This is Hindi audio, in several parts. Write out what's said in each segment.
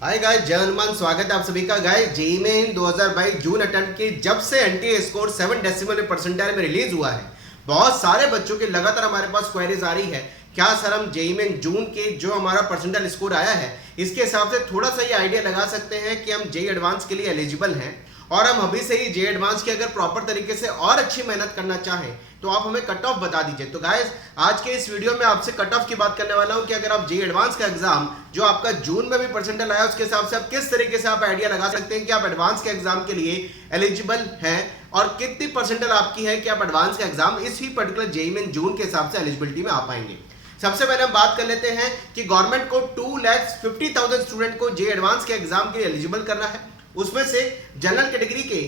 हाय गाइस, जय हनुमान। स्वागत है आप सभी का। गाइस, जेईई मेन 2022 जून अटेम्प्ट की जब से एनटीए स्कोर 7 डेसिमल परसेंटाइल में रिलीज हुआ है, बहुत सारे बच्चों की लगातार हमारे पास क्वेरीज आ रही है। क्या सर हम जेईई मेन जून के जो हमारा परसेंटाइल स्कोर आया है इसके हिसाब से थोड़ा सा ये आइडिया लगा सकते हैं कि हम जेईई एडवांस के लिए एलिजिबल हैं, और हम अभी से ही जेईई एडवांस की अगर प्रॉपर तरीके से और अच्छी मेहनत करना चाहें तो आप हमें कट ऑफ बता दीजिए। तो गाइस, आज के इस वीडियो में आपसे कट ऑफ की बात करने वाला हूं कि अगर आप जेईई एडवांस का एग्जाम जो आपका जून में भी परसेंटाइल आया उसके हिसाब से आप किस तरीके से आप आइडिया लगा सकते हैं कि आप एडवांस के एग्जाम के लिए एलिजिबल हैं, और कितनी परसेंटाइल आपकी है कि आप एडवांस का एग्जाम इसी पर्टिकुलर जेईई मेन जून के हिसाब से एलिजिबिलिटी में आ पाएंगे। सबसे पहले हम बात कर लेते हैं कि गवर्नमेंट को 2,50,000 स्टूडेंट को जेईई एडवांस के एग्जाम के लिए एलिजिबल करना है। उसमें से जनरल कैटेगरी के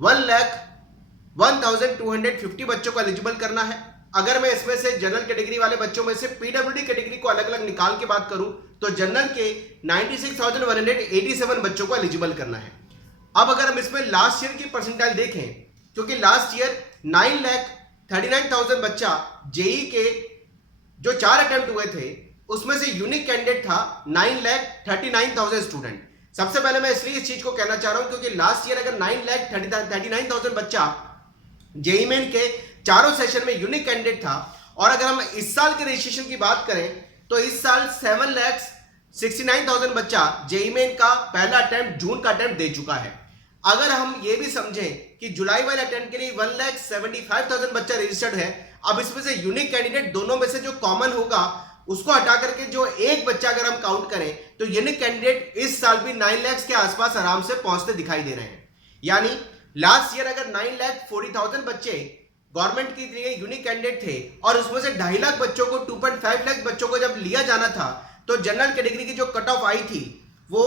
1,01,250 बच्चों को एलिजिबल करना है। अगर मैं इसमें से जनरल कैटेगरी वाले बच्चों में से पीडब्ल्यूडी कैटेगरी को अलग अलग निकाल के बात करूं तो जनरल के 96,187 बच्चों को एलिजिबल करना है। अब अगर हम इसमें लास्ट ईयर की परसेंटाइल देखें, क्योंकि लास्ट ईयर 9,39,000 बच्चा जेईई के जो 4 अटेम्प्ट हुए थे उसमें से यूनिक कैंडिडेट था 9,39,000 स्टूडेंट। सबसे पहले मैं इसलिए इस चीज को कहना चाह रहा हूं क्योंकि लास्ट ईयर अगर 9,39,000 बच्चा जेईई मेन के चारों सेशन में यूनिक कैंडिडेट था, और अगर हम इस साल के रजिस्ट्रेशन की बात करें तो इस साल 7,69,000 बच्चा जेईई मेन का पहला अटेम्प्ट जून का अटेम्प्ट दे चुका है। अगर हम ये भी समझें कि जुलाई वाले अटेम्प्ट के लिए 1,75,000 बच्चा रजिस्टर्ड है, अब इसमें से यूनिक कैंडिडेट दोनों में से जो कॉमन होगा उसको हटा करके जो एक बच्चा अगर हम काउंट करें तो यूनिक कैंडिडेट इस साल भी 9 लाख के आसपास आराम से पहुंचते दिखाई दे रहे हैं। यानी लास्ट ईयर अगर 9,40,000 बच्चे गवर्नमेंट के लिए यूनिक कैंडिडेट थे और उसमें से 2.5 लाख बच्चों को 2.5 लाख बच्चों को जब लिया जाना था तो जनरल कैटेगरी की जो कट ऑफ आई थी वो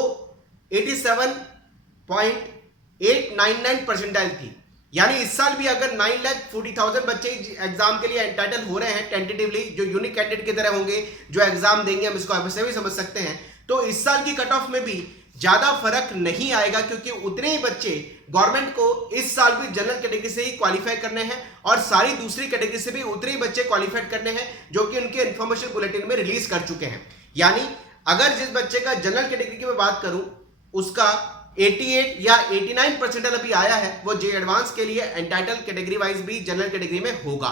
87.899 परसेंटाइल थी। यानी इस साल भी अगर 9,40,000 बच्चे एग्जाम के लिए एंटाइटल हो रहे हैं टेंटेटिवली, जो यूनिक कैंडिडेट की तरह होंगे जो एग्जाम देंगे, हम इसको ऐसे भी समझ सकते हैं, तो इस साल की कट ऑफ में भी ज्यादा फर्क नहीं आएगा, क्योंकि उतने ही बच्चे गवर्नमेंट को इस साल भी जनरल कैटेगरी से ही क्वालिफाई करने हैं और सारी दूसरी कैटेगरी से भी उतने ही बच्चे क्वालिफाइड करने हैं जो कि उनके इंफॉर्मेशन बुलेटिन में रिलीज कर चुके हैं। यानी अगर जिस बच्चे का जनरल कैटेगरी की मैं बात करूं उसका 88 या 89 परसेंटाइल अभी आया है, वो जेईई एडवांस के लिए एंटाइटल कैटेगरी वाइज भी जनरल कैटेगरी में होगा।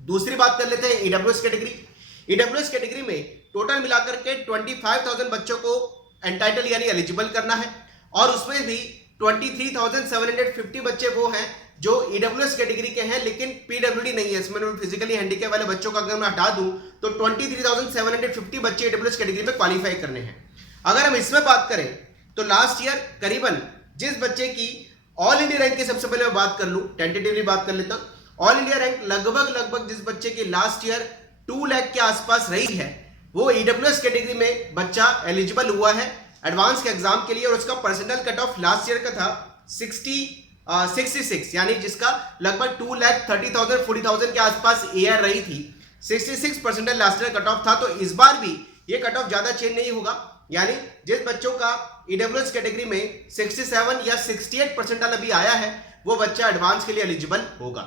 दूसरी बात कर लेते हैं ईडब्ल्यूएस कैटेगरी। ईडब्ल्यूएस कैटेगरी में टोटल मिलाकर के 25,000 बच्चों को एंटाइटल यानी एलिजिबल करना है, और उसमें भी 23,750 बच्चे वो हैं जो ईडब्ल्यूएस कैटेगरी के हैं लेकिन पीडब्ल्यूडी नहीं है। इसमें फिजिकली हैंडीकैप वाले बच्चों का अगर मैं हटा दूं तो 23,750 बच्चे ईडब्ल्यूएस कैटेगरी में क्वालिफाई करने हैं। अगर हम इसमें बात करें तो लास्ट ईयर करीबन जिस बच्चे की ऑल इंडिया रैंक की, सबसे पहले मैं बात कर लूं, टेंटेटिवली बात कर लेता हूं, ऑल इंडिया रैंक लगभग जिस बच्चे की लास्ट ईयर 2 लाख के आसपास रही है वो ईडब्ल्यूएस कैटेगरी में बच्चा एलिजिबल हुआ है एडवांस के एग्जाम के लिए, और उसका percentile cut off last year का था 66, यानी जिसका लगभग 2,30,000 40,000 के आसपास एआर रही थी। 66 percentile last year cut off था, तो इस बार भी ये कट ऑफ ज्यादा चेंज नहीं होगा। यानी जिस बच्चों का ईडब्ल्यूएस कैटेगरी में 67 या 68 परसेंटाइल अभी आया है वो बच्चा एडवांस के लिए एलिजिबल होगा।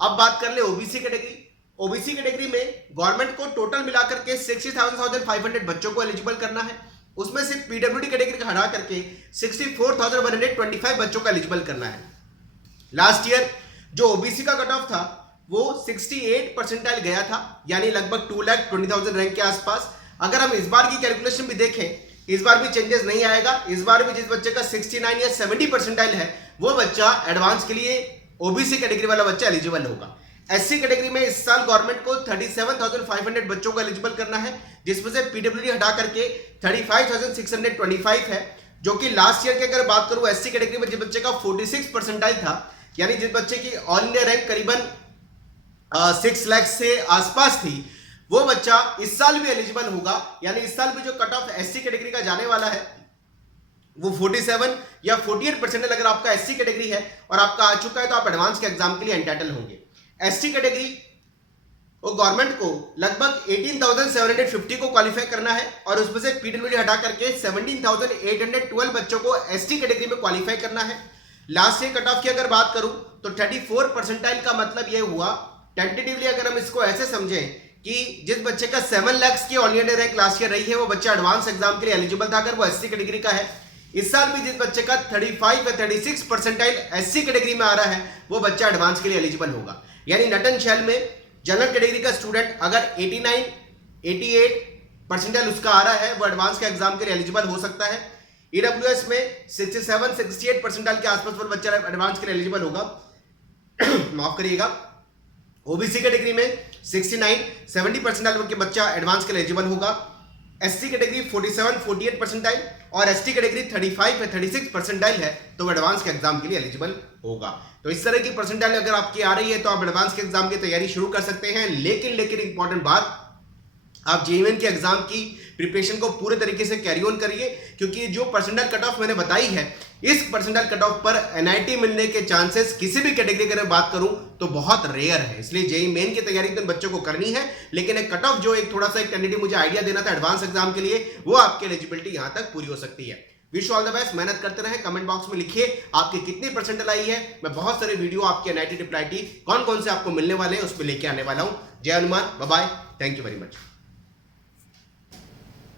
अब बात कर ले ओबीसी कैटेगरी। ओबीसी कैटेगरी में गवर्नमेंट को टोटल मिलाकर के 60,500 बच्चों को एलिजिबल करना है। उसमें से पीडब्ल्यूडी कैटेगरी का हटा करके 64,125 बच्चों को एलिजिबल करना है। लास्ट ईयर जो ओबीसी का कट ऑफ था वो 68 परसेंटाइल गया था, यानी लगभग 2,20,000 रैंक के आसपास। अगर हम इस बार की कैलकुलेशन भी देखें, इस बार भी चेंजेस नहीं आएगा। इस बार भी जिस बच्चे का 69 या 70 परसेंटाइल है वो बच्चा एडवांस के लिए ओबीसी कैटेगरी वाला बच्चा एलिजिबल होगा। एससी कैटेगरी में इस साल गवर्नमेंट को 37,500 बच्चों को एलिजिबल करना है, जिसमें से पीडब्ल्यूडी हटा करके 35,625 है, जो कि लास्ट ईयर की अगर बात करूं एससी कैटेगरी में जिस बच्चे का 46 परसेंटाइल था, यानी जिस बच्चे की ऑल इंडिया रैंक करीबन 6 लाख से आसपास थी, वो बच्चा इस साल भी एलिजिबल होगा। यानी इस साल भी जो कट ऑफ एससी कैटेगरी का जाने वाला है वो 47 या 48 परसेंटाइल अगर आपका एससी कैटेगरी है और आपका आ चुका है तो आप एडवांस के एग्जाम के लिए एंटाइटल होंगे। एसटी कैटेगरी वो गवर्नमेंट को लगभग 18,750 को क्वालिफाई करना है, और उसमें से पीडब्ल्यूडी हटा करके 17,812 बच्चों को एसटी कैटेगरी में क्वालिफाई करना है। लास्ट ईयर कट ऑफ की अगर बात करूं तो 34 परसेंटाइल का मतलब यह हुआ, टेंटेटिवली अगर हम इसको ऐसे समझें कि जिस बच्चे का 7 लाख की all India rank last year रही है वो बच्चा एडवांस एग्जाम के लिए एलिजिबल था अगर वो एससी कैटेगरी का है। इस साल भी जिस बच्चे का 35 या 36 परसेंटाइल एससी कैटेगरी में आ रहा है वो बच्चा एडवांस के लिए एलिजिबल होगा। यानी नटन शैल में जनरल कैटेगरी का स्टूडेंट अगर 89, 88 परसेंटाइल उसका आ रहा है वो एडवांस के एग्जाम के लिए एलिजिबल हो सकता है। ईडब्ल्यूएस में 67, 68 परसेंटाइल के आसपास वो बच्चा एडवांस के लिए एलिजिबल होगा। माफ करिएगा। ओबीसी कैटेगरी में 69, 70 परसेंटाइल के बच्चा एडवांस के लिए एलिजिबल होगा। एससी कैटेगरी 47, 48 परसेंटाइल और एसटी कैटेगरी 35 या 36 परसेंटाइल है तो वो एडवांस के एग्जाम के लिए एलिजिबल होगा। तो इस तरह की परसेंटाइल अगर आपकी आ रही है तो आप एडवांस के एग्जाम की तैयारी शुरू कर सकते हैं। लेकिन इंपॉर्टेंट बात, आप जेईई के एग्जाम की प्रिपरेशन को पूरे तरीके से कैरी ऑन करिए, क्योंकि जो परसेंटाइल कट ऑफ मैंने बताई है इस परसेंटाइल कट ऑफ पर एनआईटी मिलने के चांसेस किसी भी कैटेगरी की अगर बात करूं तो बहुत रेयर है। इसलिए जेईई मेन की तैयारी तो बच्चों को करनी है, लेकिन एक कट ऑफ जो एक थोड़ा सा एक टेंटेटिव मुझे आइडिया देना था एडवांस एग्जाम के लिए, वो आपकी एलिजिबिलिटी यहां तक पूरी हो सकती है। विश ऑल द बेस्ट, मेहनत करते रहे। कमेंट बॉक्स में लिखिए आपकी कितनी परसेंटाइल आई है। मैं बहुत सारे वीडियो आपके एनआईटी ट्रिपल आईटी कौन कौन से आपको मिलने वाले हैं उस पर लेके आने वाला हूं। जय Hanuman, bye bye, thank you very much.